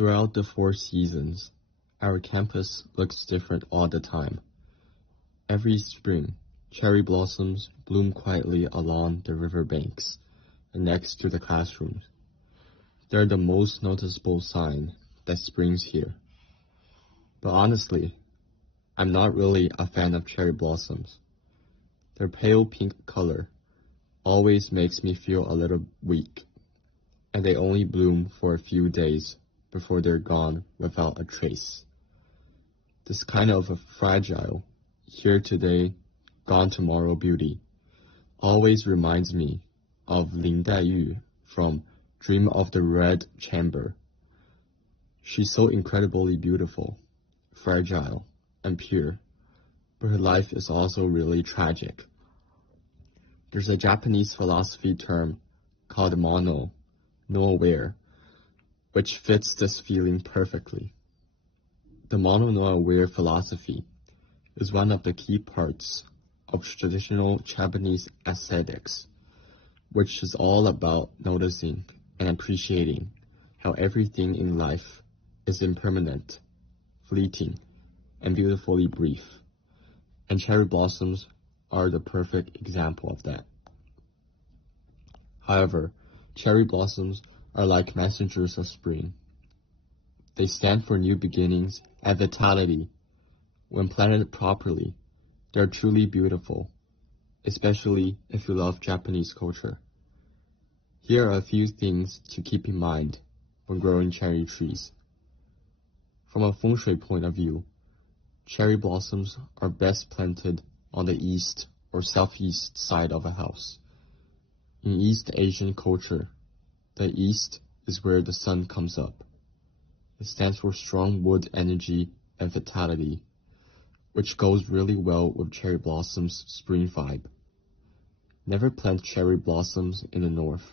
Throughout the 4 seasons, our campus looks different all the time. Every spring, cherry blossoms bloom quietly along the riverbanks and next to the classrooms. They're the most noticeable sign that spring's here. But honestly, I'm not really a fan of cherry blossoms. Their pale pink color always makes me feel a little weak, and they only bloom for a few days before they're gone without a trace. This kind of a fragile, here today, gone tomorrow beauty always reminds me of Lin Daiyu from Dream of the Red Chamber. She's so incredibly beautiful, fragile, and pure, but her life is also really tragic. There's a Japanese philosophy term called mono, no aware, which fits this feeling perfectly. The mono no aware philosophy is one of the key parts of traditional Japanese aesthetics, which is all about noticing and appreciating how everything in life is impermanent, fleeting, and beautifully brief. And cherry blossoms are the perfect example of that. However, cherry blossoms are like messengers of spring. They stand for new beginnings and vitality. When planted properly, they're truly beautiful, especially if you love Japanese culture. Here are a few things to keep in mind when growing cherry trees. From a Fengshui point of view, cherry blossoms are best planted on the east or southeast side of a house. In East Asian culture, the east is where the sun comes up. It stands for strong wood energy and vitality, which goes really well with cherry blossoms' spring vibe. Never plant cherry blossoms in the north.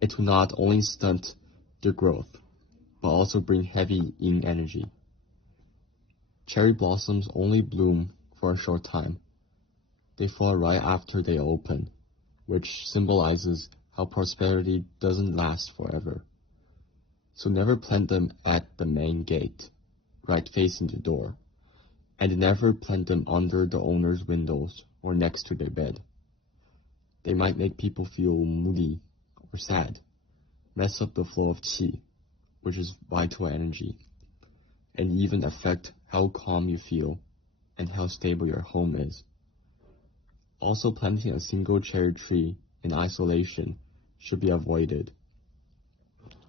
It will not only stunt their growth, but also bring heavy yin energy. Cherry blossoms only bloom for a short time. They fall right after they open, which symbolizes how prosperity doesn't last forever. So never plant them at the main gate, right facing the door, and never plant them under the owner's windows or next to their bed. They might make people feel moody or sad, mess up the flow of qi, which is vital energy, and even affect how calm you feel and how stable your home is. Also, planting a single cherry tree in isolation should be avoided.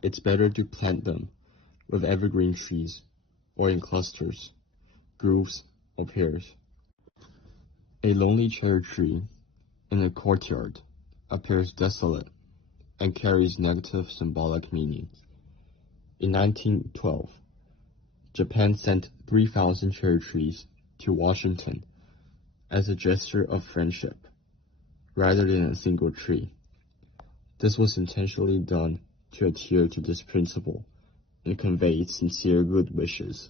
It's better to plant them with evergreen trees or in clusters, groups, or pairs. A lonely cherry tree in a courtyard appears desolate and carries negative symbolic meaning. In 1912, Japan sent 3,000 cherry trees to Washington as a gesture of friendship, rather than a single tree. This was intentionally done to adhere to this principle and convey sincere good wishes.